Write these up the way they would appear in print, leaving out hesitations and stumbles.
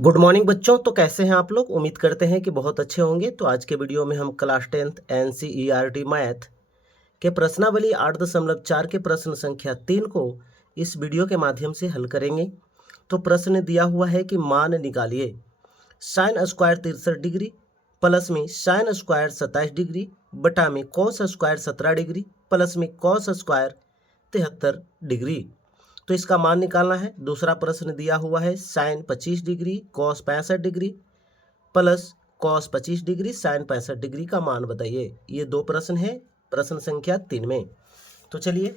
Good morning बच्चों। तो कैसे हैं आप लोग? उम्मीद करते हैं कि बहुत अच्छे होंगे। तो आज के वीडियो में हम क्लास 10th NCERT मैथ के प्रश्नावली 8.4 के प्रश्न संख्या 3 को इस वीडियो के माध्यम से हल करेंगे। तो प्रश्न दिया हुआ है कि मान निकालिए साइन स्क्वायर 63 डिग्री प्लस में साइन स्क्वायर 27 डिग्री बटा में कॉस स्क्वायर 17 डिग्री प्लस में कॉस स्क्वायर 73 डिग्री। तो इसका मान निकालना है। दूसरा प्रश्न दिया हुआ है sine 25 degree cos 65 degree plus cos 25 degree sine 65 degree का मान बताइए। ये दो प्रश्न है प्रश्न संख्या 3 में। तो चलिए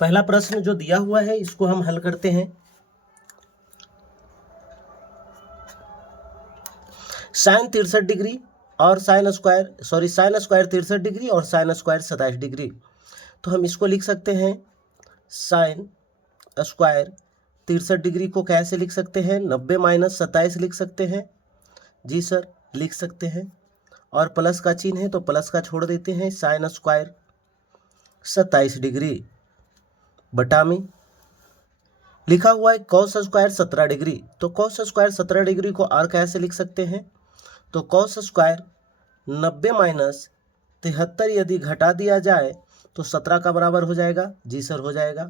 पहला प्रश्न जो दिया हुआ है इसको हम हल करते हैं। साइन 63 डिग्री और साइन स्क्वायर 63 डिग्री और साइन स्क्वायर 27 डिग्री। तो हम इसको लिख सकते हैं साइन स्क्वायर 63 डिग्री को कैसे लिख सकते हैं? 90 माइनस 27 लिख सकते हैं। जी सर लिख सकते हैं। और प्लस का चिन्ह है तो प्लस का छोड़ देते हैं। साइन स्क्वायर 27 डिग्री बटा में लिखा हुआ है कॉस स्क्वायर 17 डिग्री। तो कॉस स्क्वायर 17 डिग्री को और कैसे लिख सकते हैं? तो कॉस स्क्वायर 90 माइनस 73 यदि घटा दिया जाए तो 17 का बराबर हो जाएगा। जी सर हो जाएगा।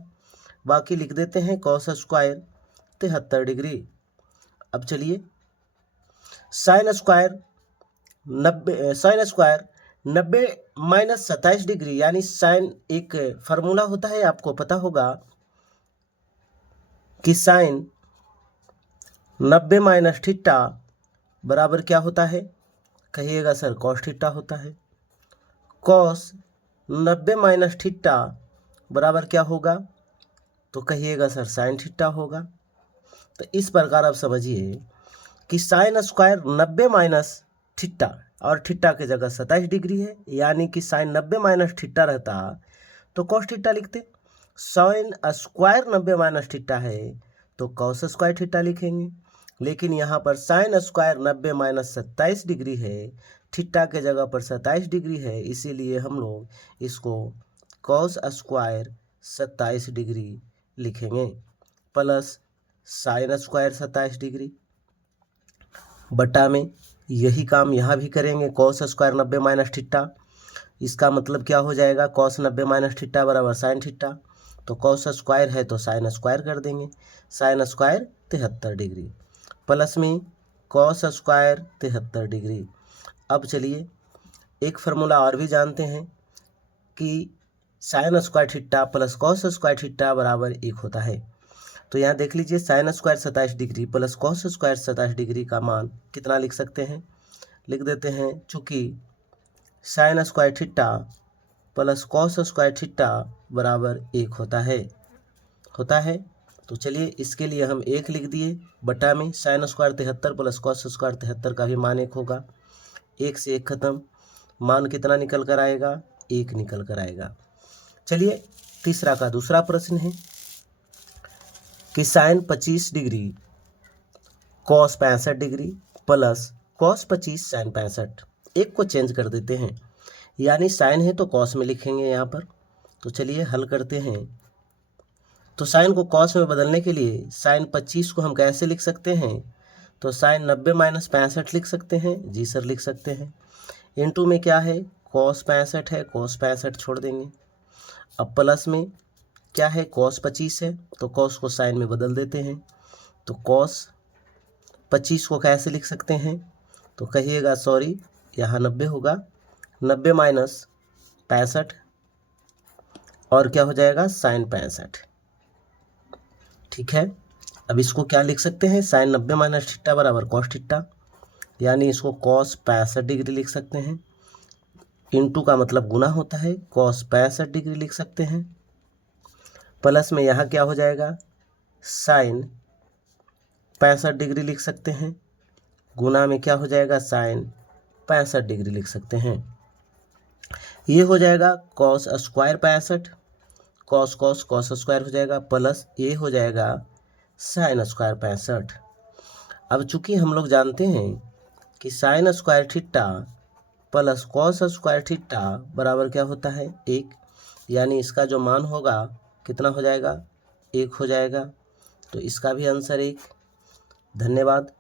बाकी लिख देते हैं कॉस स्क्वायर 73 डिग्री। अब चलिए साइन स्क्वायर 90 माइनस 27 डिग्री यानी साइन एक फार्मूला होता है आपको पता होगा कि साइन 90 माइनस थीटा बराबर क्या होता है? कहिएगा सर कॉस थीटा होता है। कॉस 90 माइनस थीटा बराबर क्या होगा? तो कहिएगा सर साइन थीटा होगा। तो इस प्रकार आप समझिए कि साइन स्क्वायर 90 माइनस थीटा और थीटा की जगह 27 डिग्री है, यानी कि साइन 90 माइनस थीटा रहता तो कॉस थीटा लिखते। साइन स्क्वायर 90 माइनस थीटा है तो कॉस स्क्वायर थीटा लिखेंगे। लेकिन यहाँ पर साइन स्क्वायर 90 माइनस 27 डिग्री है, थीटा के जगह पर 27 डिग्री है, इसीलिए हम लोग इसको कॉस स्क्वायर 27 डिग्री लिखेंगे प्लस साइन स्क्वायर 27 डिग्री बटा में यही काम यहाँ भी करेंगे। कॉस स्क्वायर 90 माइनस थीटा, इसका मतलब क्या हो जाएगा? कॉस 90 माइनस थीटा बराबर साइन थीटा। तो कॉस स्क्वायर है तो साइन स्क्वायर कर देंगे। साइन स्क्वायर 73 डिग्री प्लस में कॉस स्क्वायर 73 डिग्री। अब चलिए एक फार्मूला और भी जानते हैं कि sine square theta plus cos square theta बराबर 1 होता है। तो यहाँ देख लीजिए sine square 27 degree plus cos square 27 degree का मान कितना लिख सकते हैं? लिख देते हैं चूँकि sine square theta plus cos square theta बराबर 1 होता है। तो चलिए इसके लिए हम 1 लिख दिए बटा में sine square 73 plus cos square 73 का भी मान 1 होगा। 1 से 1 खत्म, मान कितना निकल कर आएगा? 1 निकल कर आएगा। चलिए तीसरा का दूसरा प्रश्न है कि sine 25 degree cos 65 degree plus cos 25 sine 65। एक को चेंज कर देते हैं, यानी साइन है तो कॉस में लिखेंगे यहाँ पर। तो चलिए हल करते हैं। तो साइन को कॉस में बदलने के लिए साइन 25 को हम कैसे लिख सकते हैं? तो साइन 90 माइनस 65 लिख सकते हैं। जी सर लिख सकते हैं। इनटू में क्या है? कॉस 65 है, कॉस 65 छोड़ देंगे। अब प्लस में क्या है? कॉस 25 है तो कॉस को साइन में बदल देते हैं। तो कॉस 25 को कैसे लिख सकते हैं? तो कहिएगा सॉरी यहाँ 90 होगा। 90 माइनस 65 और क्या हो जाएगा? साइन 65। ठीक है। अब इसको क्या लिख सकते हैं? साइन 90 माइनस थीटा बराबर कॉस थीटा, यानी इसको कॉस 65 डिग्री लिख सकते हैं। इनटू का मतलब गुना होता है, कॉस 65 डिग्री लिख सकते हैं। प्लस में यहाँ क्या हो जाएगा? साइन 65 डिग्री लिख सकते हैं। गुना में क्या हो जाएगा? साइन 65 डिग्री लिख सकते हैं। ये हो जाएगा cos square 65, cos cos cos square हो जाएगा प्लस ये हो जाएगा साइन स्क्वायर 65। अब चूंकि हम लोग जानते हैं कि sine square theta plus cos square theta बराबर क्या होता है? 1, यानी इसका जो मान होगा कितना हो जाएगा? 1 हो जाएगा। तो इसका भी आंसर 1। धन्यवाद।